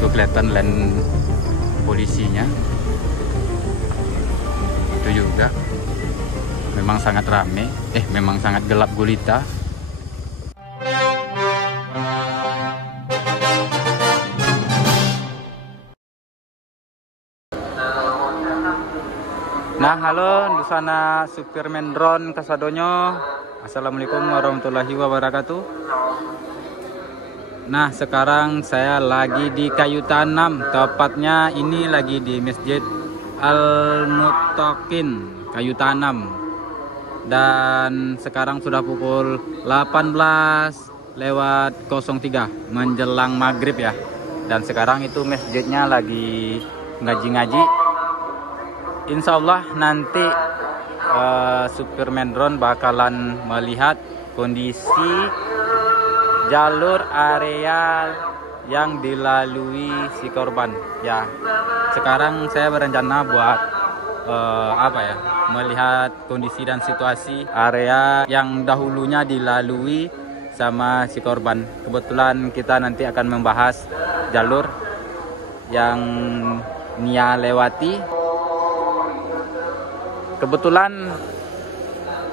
Tuh kelihatan land polisinya. Itu juga memang sangat rame, memang sangat gelap gulita. Nah, halo Dusana Superman Drone Kasadonyo. Assalamualaikum warahmatullahi wabarakatuh. Nah, sekarang saya lagi di Kayu Tanam. Tepatnya ini lagi di Masjid Al-Muttaqin Kayu Tanam. Dan sekarang sudah pukul 18:03 menjelang maghrib ya. Dan sekarang itu masjidnya lagi ngaji-ngaji. Insya Allah nanti Superman Drone bakalan melihat kondisi jalur area yang dilalui si korban ya. Sekarang saya berencana buat melihat kondisi dan situasi area yang dahulunya dilalui sama si korban. Kebetulan kita nanti akan membahas jalur yang Nia lewati. Kebetulan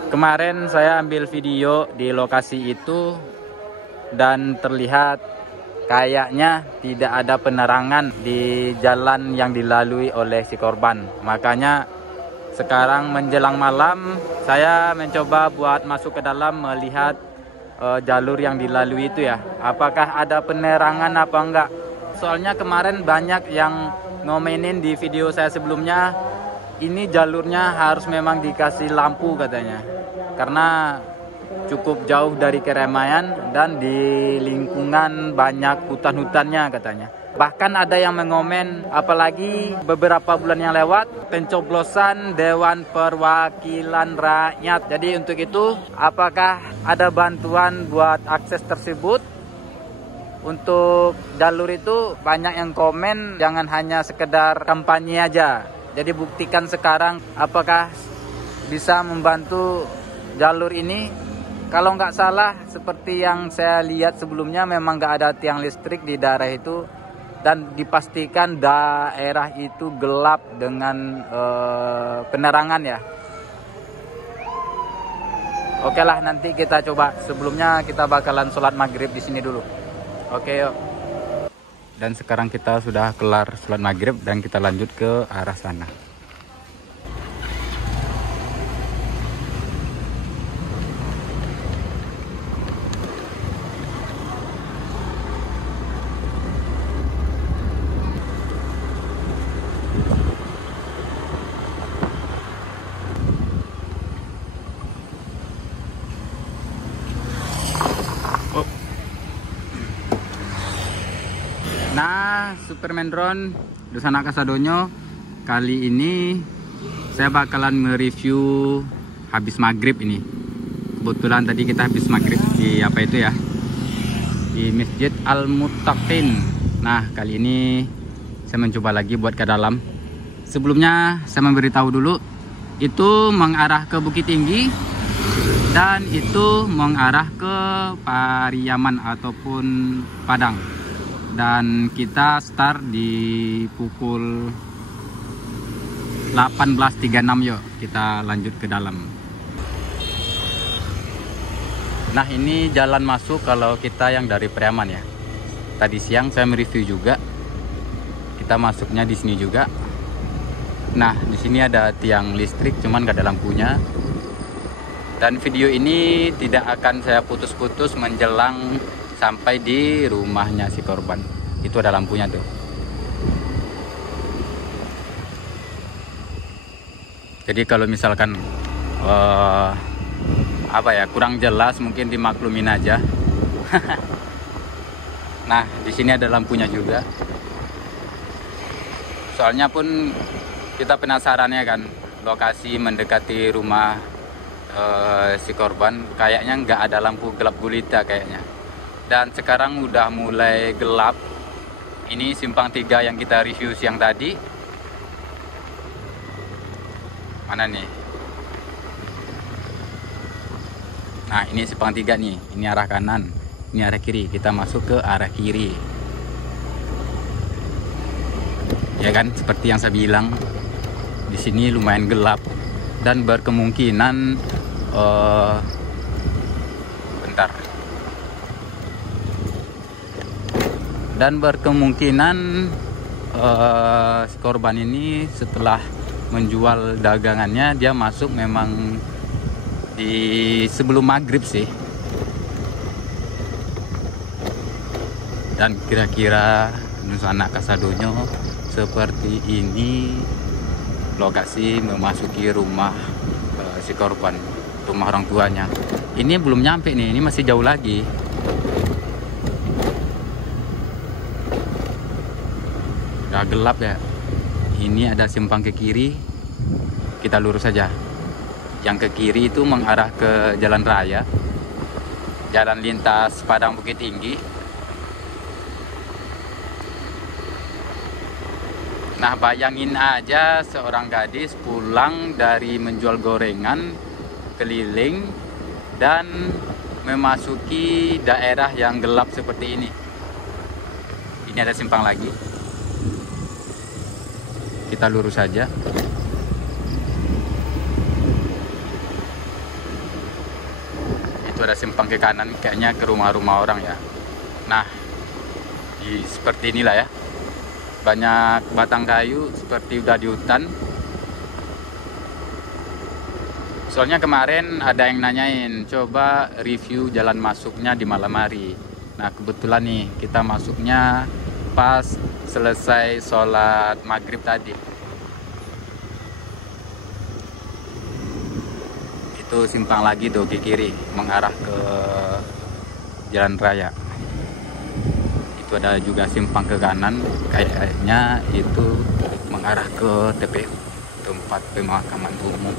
kemarin saya ambil video di lokasi itu dan terlihat kayaknya tidak ada penerangan di jalan yang dilalui oleh si korban. Makanya sekarang menjelang malam saya mencoba buat masuk ke dalam melihat jalur yang dilalui itu ya. Apakah ada penerangan apa enggak? Soalnya kemarin banyak yang ngomenin di video saya sebelumnya, ini jalurnya harus memang dikasih lampu katanya, karena cukup jauh dari keramaian dan di lingkungan banyak hutan-hutannya katanya. Bahkan ada yang mengomen, apalagi beberapa bulan yang lewat pencoblosan Dewan Perwakilan Rakyat. Jadi untuk itu, apakah ada bantuan buat akses tersebut? Untuk jalur itu banyak yang komen, jangan hanya sekedar kampanye aja. Jadi buktikan sekarang apakah bisa membantu jalur ini. Kalau nggak salah seperti yang saya lihat sebelumnya memang nggak ada tiang listrik di daerah itu. Dan dipastikan daerah itu gelap dengan penerangan ya. Oke lah, nanti kita coba. Sebelumnya kita bakalan sholat maghrib di sini dulu. Oke yuk. Dan sekarang kita sudah kelar sholat maghrib dan kita lanjut ke arah sana. Nah, Superman Drone Dusana Kasadonyo, kali ini saya bakalan mereview habis maghrib ini. Kebetulan tadi kita habis maghrib di di Masjid Al-Muttaqin. Nah, kali ini saya mencoba lagi buat ke dalam. Sebelumnya saya memberitahu dulu, itu mengarah ke Bukit Tinggi dan itu mengarah ke Pariaman ataupun Padang. Dan kita start di pukul 18.36 yuk, kita lanjut ke dalam. Nah, ini jalan masuk kalau kita yang dari Pariaman ya. Tadi siang saya mereview juga. Kita masuknya di sini juga. Nah, di sini ada tiang listrik cuman gak ada lampunya. Dan video ini tidak akan saya putus-putus menjelang sampai di rumahnya si korban. Itu ada lampunya tuh. Jadi kalau misalkan kurang jelas mungkin dimaklumin aja. Nah, di sini ada lampunya juga. Soalnya pun kita penasaran ya kan, lokasi mendekati rumah si korban kayaknya nggak ada lampu gelap gulita kayaknya. Dan sekarang udah mulai gelap. Ini simpang 3 yang kita review siang tadi. Mana nih? Nah, ini simpang 3 nih. Ini arah kanan, ini arah kiri. Kita masuk ke arah kiri. Ya kan, seperti yang saya bilang, di sini lumayan gelap dan berkemungkinan bentar. Dan berkemungkinan si korban ini setelah menjual dagangannya, dia masuk memang di sebelum maghrib sih. Dan kira-kira Nusana Kasadonyo seperti ini lokasi memasuki rumah si korban, rumah orang tuanya. Ini belum nyampe nih, ini masih jauh lagi. Udah gelap ya. Ini ada simpang ke kiri, kita lurus saja. Yang ke kiri itu mengarah ke jalan raya, jalan lintas Padang Bukit Tinggi. Nah, bayangin aja seorang gadis pulang dari menjual gorengan keliling dan memasuki daerah yang gelap seperti ini. Ini ada simpang lagi. Kita lurus saja. Itu ada simpang ke kanan, kayaknya ke rumah-rumah orang ya. Nah, seperti inilah ya. Banyak batang kayu seperti udah di hutan. Soalnya kemarin ada yang nanyain, coba review jalan masuknya di malam hari. Nah, kebetulan nih kita masuknya pas selesai sholat maghrib tadi. Itu simpang lagi tuh ke kiri mengarah ke jalan raya. Itu ada juga simpang ke kanan, kayaknya itu mengarah ke TPU, tempat pemakaman umum.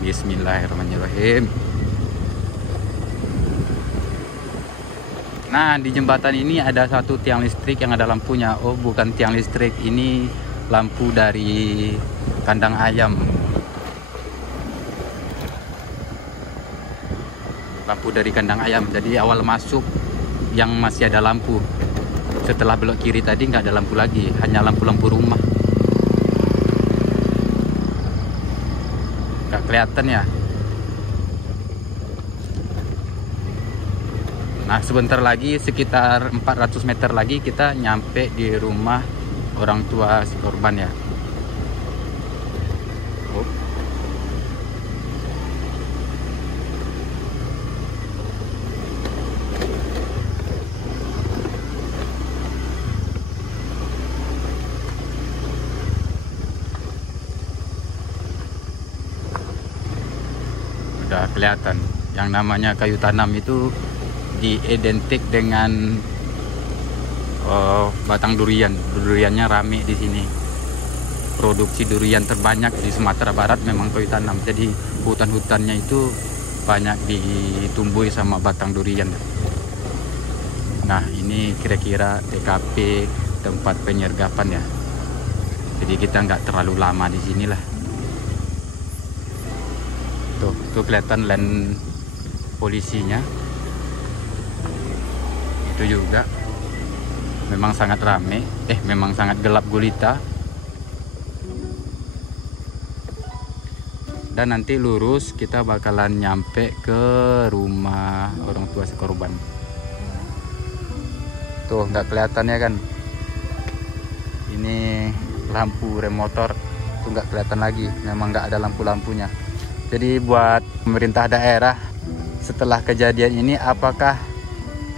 Bismillahirrahmanirrahim. Nah, di jembatan ini ada satu tiang listrik yang ada lampunya. Oh, bukan tiang listrik, ini lampu dari kandang ayam. Lampu dari kandang ayam. Jadi awal masuk yang masih ada lampu. Setelah belok kiri tadi nggak ada lampu lagi, hanya lampu-lampu rumah. Nggak kelihatan ya. Nah, sebentar lagi, sekitar 400 meter lagi kita nyampe di rumah orang tua si korban ya. Oh. Udah kelihatan yang namanya kayu tanam itu diidentik dengan batang durian. Duriannya rame di sini. Produksi durian terbanyak di Sumatera Barat memang kayu tanam. Jadi hutan-hutannya itu banyak ditumbuhi sama batang durian. Nah, ini kira-kira TKP tempat penyergapan ya. Jadi kita nggak terlalu lama di sini lah. Tuh kelihatan land polisinya. Itu juga memang sangat rame, memang sangat gelap gulita. Dan nanti lurus kita bakalan nyampe ke rumah orang tua si korban. Tuh nggak kelihatan ya kan, ini lampu rem motor tuh nggak kelihatan lagi, memang nggak ada lampu-lampunya. Jadi buat pemerintah daerah, setelah kejadian ini apakah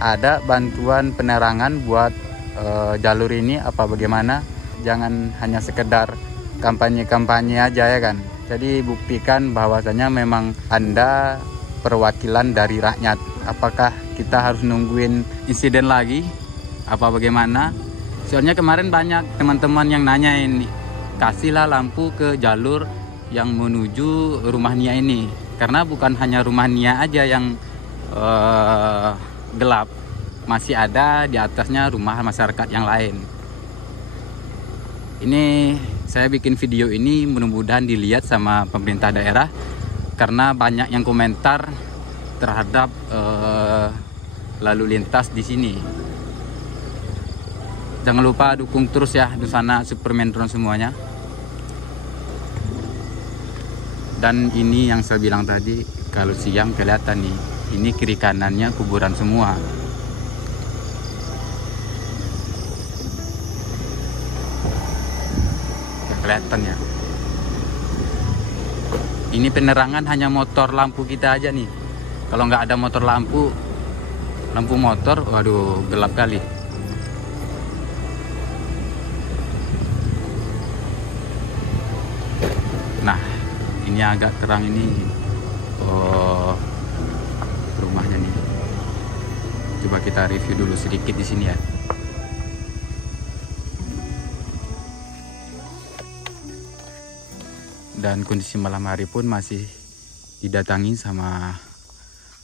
ada bantuan penerangan buat jalur ini apa bagaimana? Jangan hanya sekedar kampanye-kampanye aja ya kan. Jadi buktikan bahwasanya memang Anda perwakilan dari rakyat. Apakah kita harus nungguin insiden lagi apa bagaimana? Soalnya kemarin banyak teman-teman yang nanyain, kasihlah lampu ke jalur yang menuju rumah Nia ini. Karena bukan hanya rumah Nia aja yang gelap, masih ada di atasnya rumah masyarakat yang lain. Ini saya bikin video ini mudah-mudahan dilihat sama pemerintah daerah, karena banyak yang komentar terhadap lalu lintas di sini. Jangan lupa dukung terus ya Dusana Superman Drone semuanya. Dan ini yang saya bilang tadi, kalau siang kelihatan nih, ini kiri kanannya kuburan semua. Kelihatan ya. Ini penerangan hanya motor lampu kita aja nih. Kalau nggak ada motor lampu motor, waduh gelap kali. Nah, ini agak terang ini. Oh, rumahnya nih. Coba kita review dulu sedikit di sini ya. Dan kondisi malam hari pun masih didatangi sama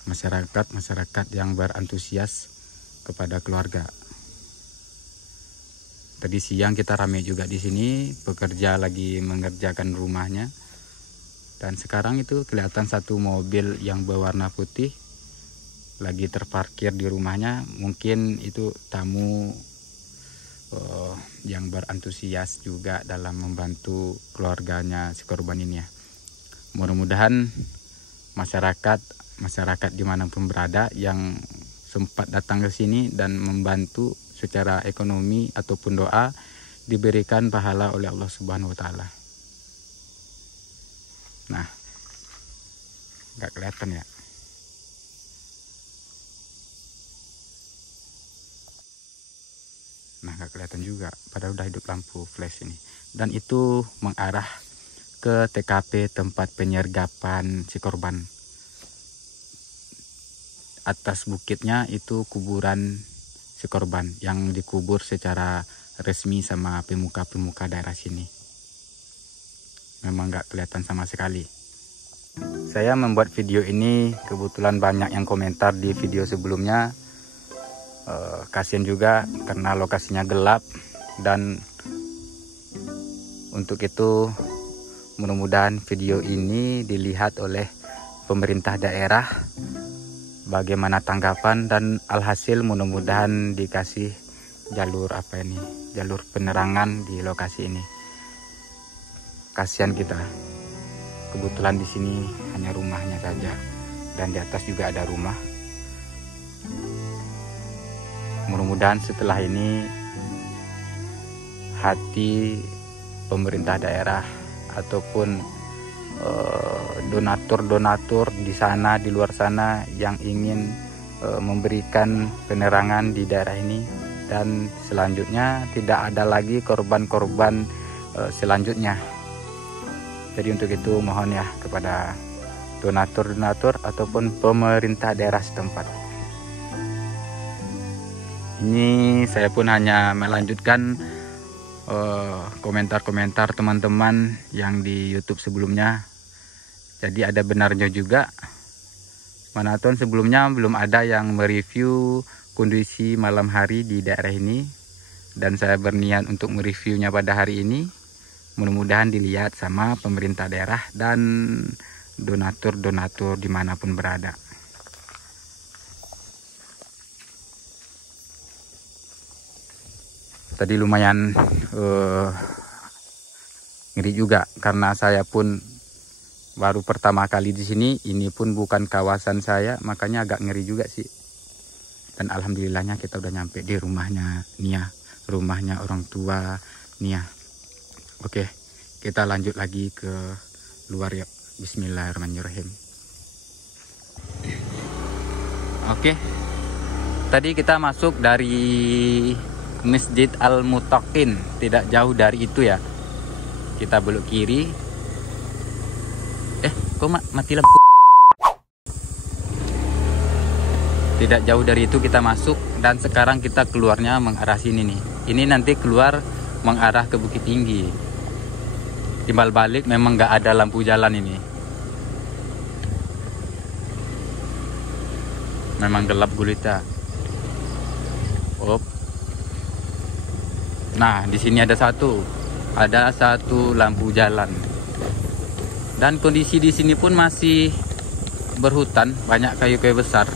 masyarakat yang berantusias kepada keluarga. Tadi siang kita ramai juga di sini, pekerja lagi mengerjakan rumahnya. Dan sekarang itu kelihatan satu mobil yang berwarna putih lagi terparkir di rumahnya. Mungkin itu tamu yang berantusias juga dalam membantu keluarganya si korban ini ya. Mudah-mudahan masyarakat dimanapun berada yang sempat datang ke sini dan membantu secara ekonomi ataupun doa diberikan pahala oleh Allah Subhanahu wa Ta'ala. Nah, nggak kelihatan ya. Nah, nggak kelihatan juga, padahal udah hidup lampu flash ini. Dan itu mengarah ke TKP tempat penyergapan si korban. Atas bukitnya itu kuburan si korban yang dikubur secara resmi sama pemuka-pemuka daerah sini. Memang nggak kelihatan sama sekali. Saya membuat video ini kebetulan banyak yang komentar di video sebelumnya. Kasian juga karena lokasinya gelap, dan untuk itu mudah-mudahan video ini dilihat oleh pemerintah daerah bagaimana tanggapan, dan alhasil mudah-mudahan dikasih jalur penerangan di lokasi ini. Kasihan kita, kebetulan di sini hanya rumahnya saja, dan di atas juga ada rumah. Mudah-mudahan setelah ini hati pemerintah daerah ataupun donatur di sana, di luar sana yang ingin memberikan penerangan di daerah ini, dan selanjutnya tidak ada lagi korban-korban selanjutnya. Jadi untuk itu mohon ya kepada donatur ataupun pemerintah daerah setempat. Ini saya pun hanya melanjutkan komentar-komentar teman-teman yang di YouTube sebelumnya. Jadi ada benarnya juga. Manaton sebelumnya belum ada yang mereview kondisi malam hari di daerah ini, dan saya berniat untuk mereviewnya pada hari ini. Mudah-mudahan dilihat sama pemerintah daerah dan donatur dimanapun berada. Tadi lumayan ngeri juga karena saya pun baru pertama kali di sini. Ini pun bukan kawasan saya, makanya agak ngeri juga sih. Dan alhamdulillahnya kita udah nyampe di rumahnya Nia, rumahnya orang tua Nia. Oke, kita lanjut lagi ke luar ya. Bismillahirrahmanirrahim. Oke, tadi kita masuk dari Masjid Al-Mutaqin, tidak jauh dari itu ya. Kita belok kiri. Kok mati lampu? Tidak jauh dari itu kita masuk, dan sekarang kita keluarnya mengarah sini nih. Ini nanti keluar mengarah ke Bukit Tinggi. Timbal balik memang nggak ada lampu jalan ini. Memang gelap gulita. Nah, di sini ada satu. ada satu lampu jalan. Dan kondisi di sini pun masih berhutan, banyak kayu-kayu besar.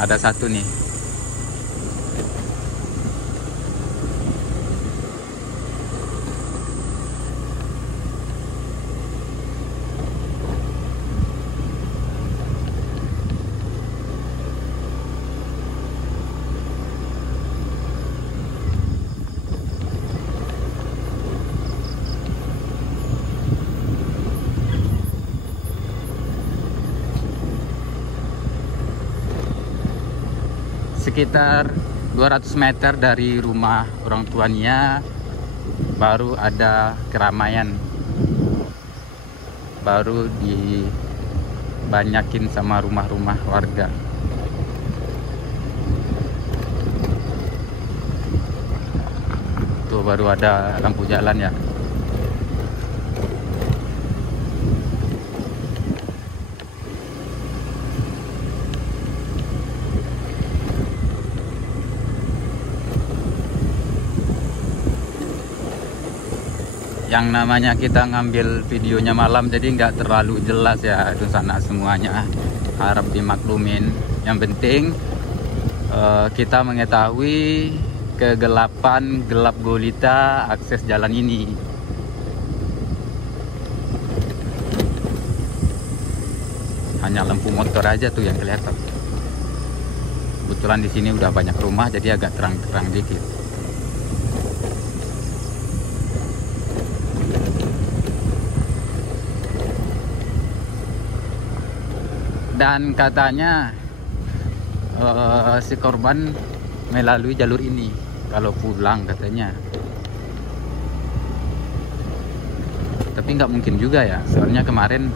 Ada satu nih. Sekitar 200 meter dari rumah orang tuanya baru ada keramaian, baru dibanyakin sama rumah-rumah warga. Tuh baru ada lampu jalan ya. Yang namanya kita ngambil videonya malam, jadi nggak terlalu jelas ya itu sana semuanya, harap dimaklumin. Yang penting kita mengetahui kegelapan gelap gulita akses jalan ini. Hanya lampu motor aja tuh yang kelihatan. Kebetulan di sini udah banyak rumah, jadi agak terang-terang dikit. Dan katanya si korban melalui jalur ini kalau pulang katanya. Tapi nggak mungkin juga ya, soalnya kemarin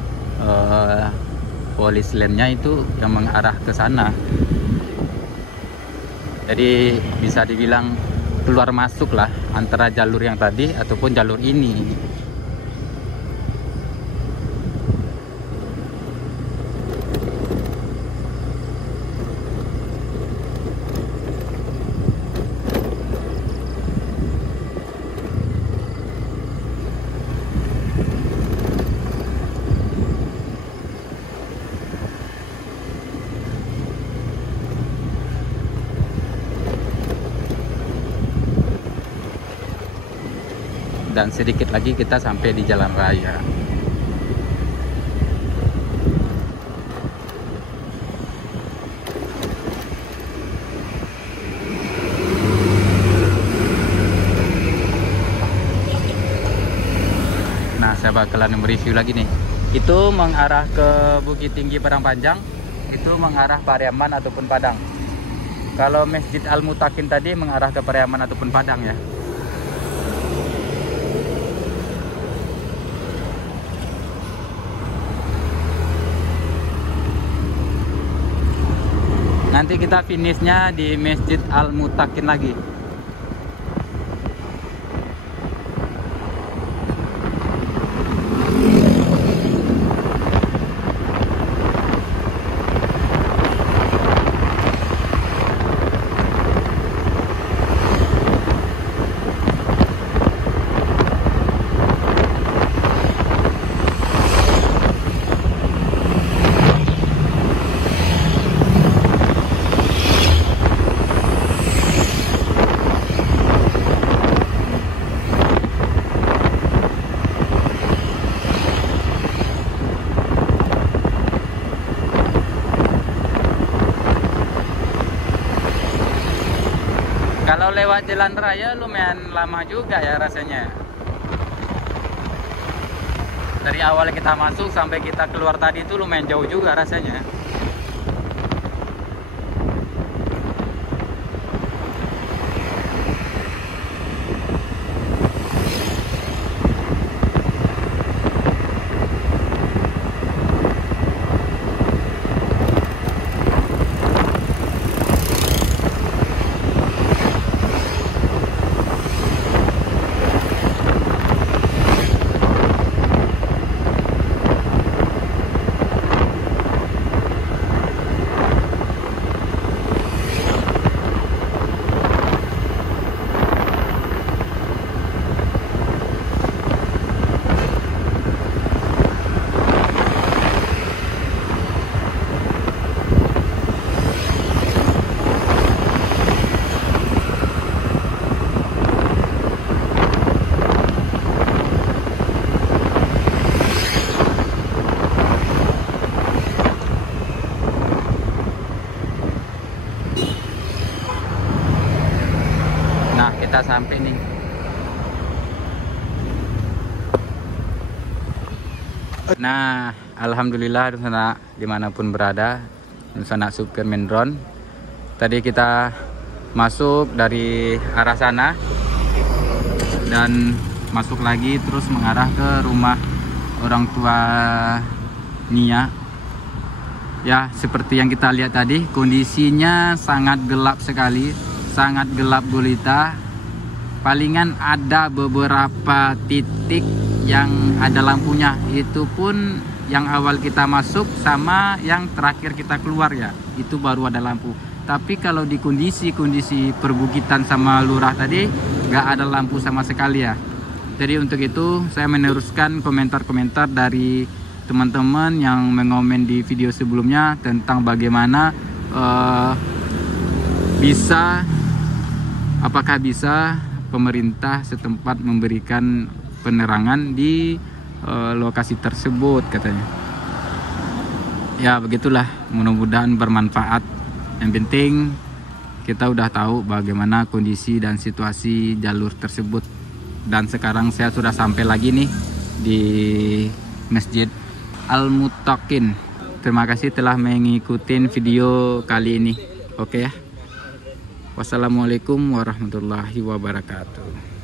polis lainnya itu yang mengarah ke sana. Jadi bisa dibilang keluar masuk lah antara jalur yang tadi ataupun jalur ini. Dan sedikit lagi kita sampai di jalan raya. Nah, saya bakalan mereview lagi nih. Itu mengarah ke Bukit Tinggi Padang Panjang, itu mengarah Pariaman ataupun Padang. Kalau Masjid Al-Mutakin tadi mengarah ke Pariaman ataupun Padang ya. Nanti kita finishnya di Masjid Al-Mutakin lagi. Kalau lewat jalan raya lumayan lama juga ya rasanya. Dari awal kita masuk sampai kita keluar tadi itu lumayan jauh juga rasanya. kita sampai nih. Nah, alhamdulillah Nusana dimanapun berada, Nusana supir Mendron. Tadi kita masuk dari arah sana dan masuk lagi terus mengarah ke rumah orang tua Nia. Ya, seperti yang kita lihat tadi, kondisinya sangat gelap sekali, sangat gelap gulita. Palingan ada beberapa titik yang ada lampunya, itu pun yang awal kita masuk sama yang terakhir kita keluar ya, itu baru ada lampu. Tapi kalau di kondisi perbukitan sama lurah tadi nggak ada lampu sama sekali ya. Jadi untuk itu saya meneruskan komentar-komentar dari teman-teman yang mengomen di video sebelumnya tentang bagaimana apakah bisa pemerintah setempat memberikan penerangan di lokasi tersebut katanya. Ya begitulah, mudah-mudahan bermanfaat. Yang penting kita udah tahu bagaimana kondisi dan situasi jalur tersebut. Dan sekarang saya sudah sampai lagi nih di Masjid Al-Muttaqin. Terima kasih telah mengikuti video kali ini. Oke ya. Wassalamualaikum warahmatullahi wabarakatuh.